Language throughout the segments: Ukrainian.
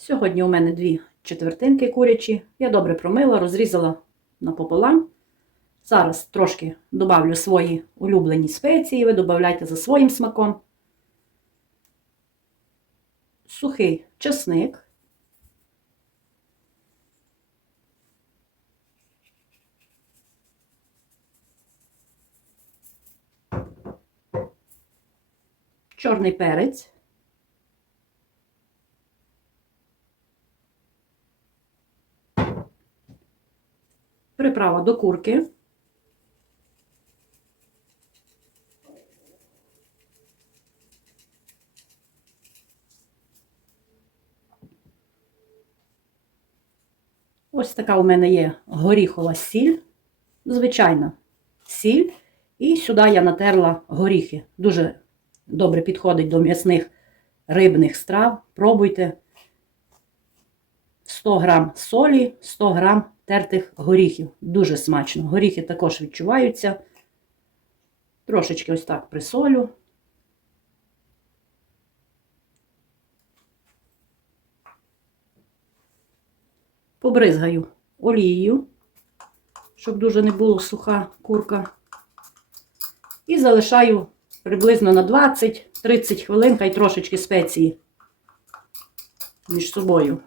Сьогодні у мене дві четвертинки курячі. Я добре промила, розрізала напополам. Зараз трошки добавлю свої улюблені спеції, ви додавайте за своїм смаком. Сухий чесник. Чорний перець. Приправа до курки. Ось така у мене є горіхова сіль, звичайна сіль. І сюди я натерла горіхи. Дуже добре підходить до м'ясних рибних страв. Пробуйте 100 грам солі, 100 грам тертих горіхів. Дуже смачно. Горіхи також відчуваються. Трошечки ось так присолю. Побризгаю олією, щоб дуже не була суха курка. І залишаю приблизно на 20-30 хвилин, хай трошечки спеції між собою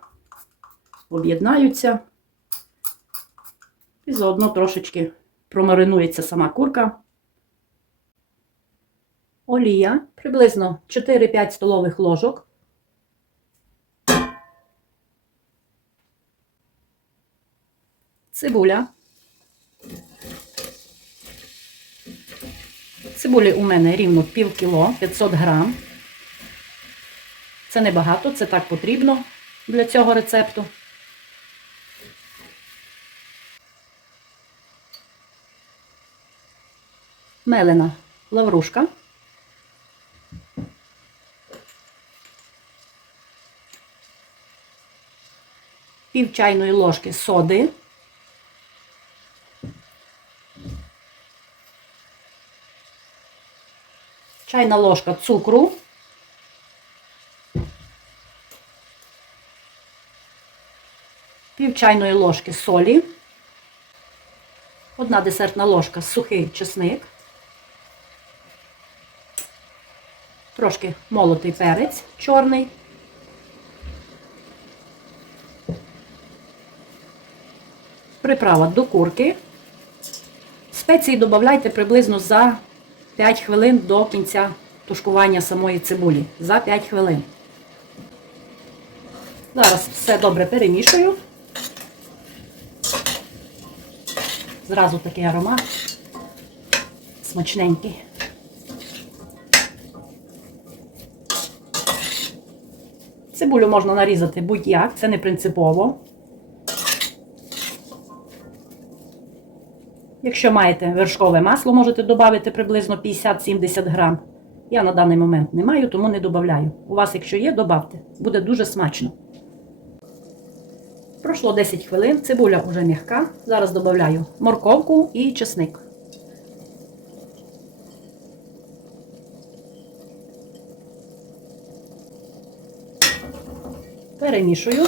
об'єднаються. І заодно трошечки промаринується сама курка. Олія приблизно 4-5 столових ложок. Цибуля. Цибулі у мене рівно пів кіло, 500 грам. Це небагато, це так потрібно для цього рецепту. Мелена лаврушка. Пів чайної ложки соди. Чайна ложка цукру. Пів чайної ложки солі. Одна десертна ложка сухий чесник. Трошки молотий перець чорний. Приправа до курки. Спеції додавайте приблизно за 5 хвилин до кінця тушкування самої цибулі. За 5 хвилин. Зараз все добре перемішую. Зразу такий аромат смачненький. Цибулю можна нарізати будь-як, це не принципово. Якщо маєте вершкове масло, можете додати приблизно 50-70 грам. Я на даний момент не маю, тому не додаю. У вас, якщо є, додавте. Буде дуже смачно. Пройшло 10 хвилин, цибуля вже м'яка. Зараз додаю морковку і чесник. Перемішую.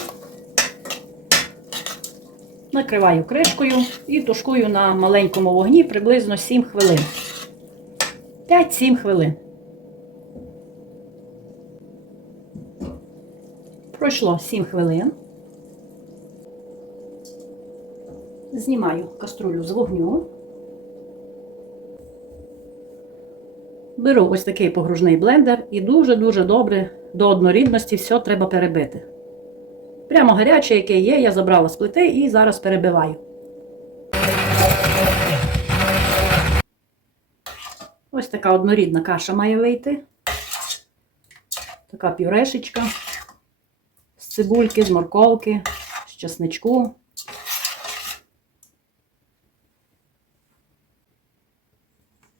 Накриваю кришкою і тушкую на маленькому вогні приблизно 7 хвилин. 5-7 хвилин. Пройшло 7 хвилин. Знімаю каструлю з вогню. Беру ось такий погружний блендер і дуже-дуже добре до однорідності все треба перебити. Прямо гаряче, яке є, я забрала з плити і зараз перебиваю. Ось така однорідна каша має вийти. Така пюрешечка з цибульки, з морковки, з чесничку.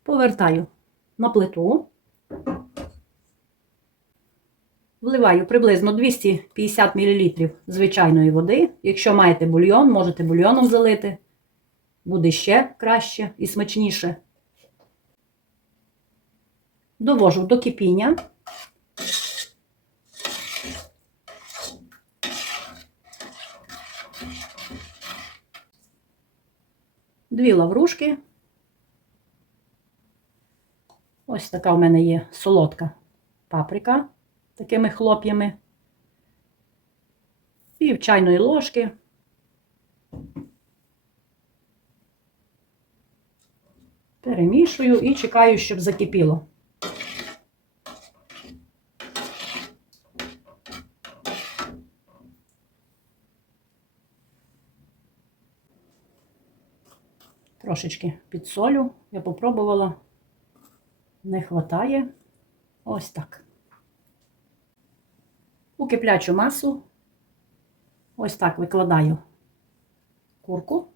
Повертаю на плиту. Вливаю приблизно 250 мл звичайної води. Якщо маєте бульйон, можете бульйоном залити. Буде ще краще і смачніше. Довожу до кипіння. Дві лаврушки. Ось така у мене є солодка паприка такими хлоп'ями. Пів чайної ложки. Перемішую і чекаю, щоб закипіло. Трошечки підсолю. Я попробувала. Не хватає. Ось так. У киплячу масу. Ось так викладаю курку.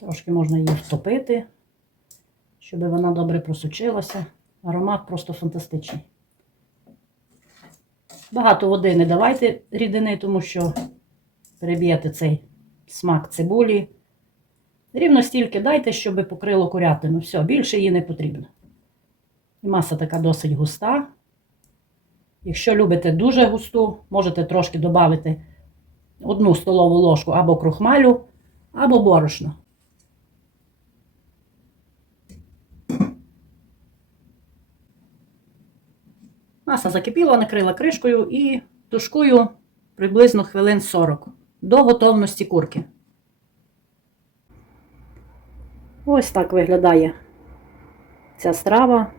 Трошки можна її втопити, щоб вона добре просочилася. Аромат просто фантастичний. Багато води не давайте рідини, тому що переб'єте цей смак цибулі. Рівно стільки дайте, щоб покрило курятину. Все, більше її не потрібно. Маса така досить густа. Якщо любите дуже густу, можете трошки додати одну столову ложку або крохмалю, або борошно. Маса закипіла, накрила кришкою і тушкую приблизно хвилин 40 до готовності курки. Ось так виглядає ця страва.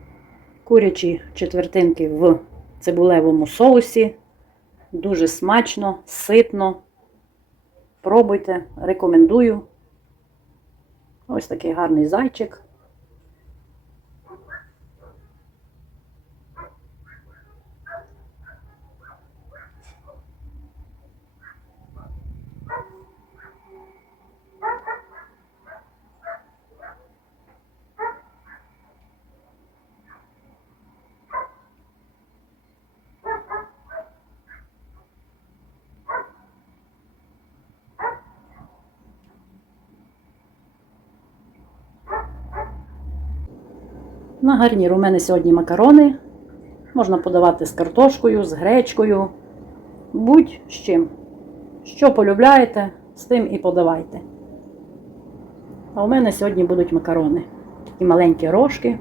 Курячі четвертинки в цибулевому соусі. Дуже смачно, ситно. Пробуйте, рекомендую. Ось такий гарний зайчик. На гарнір у мене сьогодні макарони. Можна подавати з картошкою, з гречкою, будь з чим. Що полюбляєте, з тим і подавайте. А у мене сьогодні будуть макарони. Такі маленькі рожки.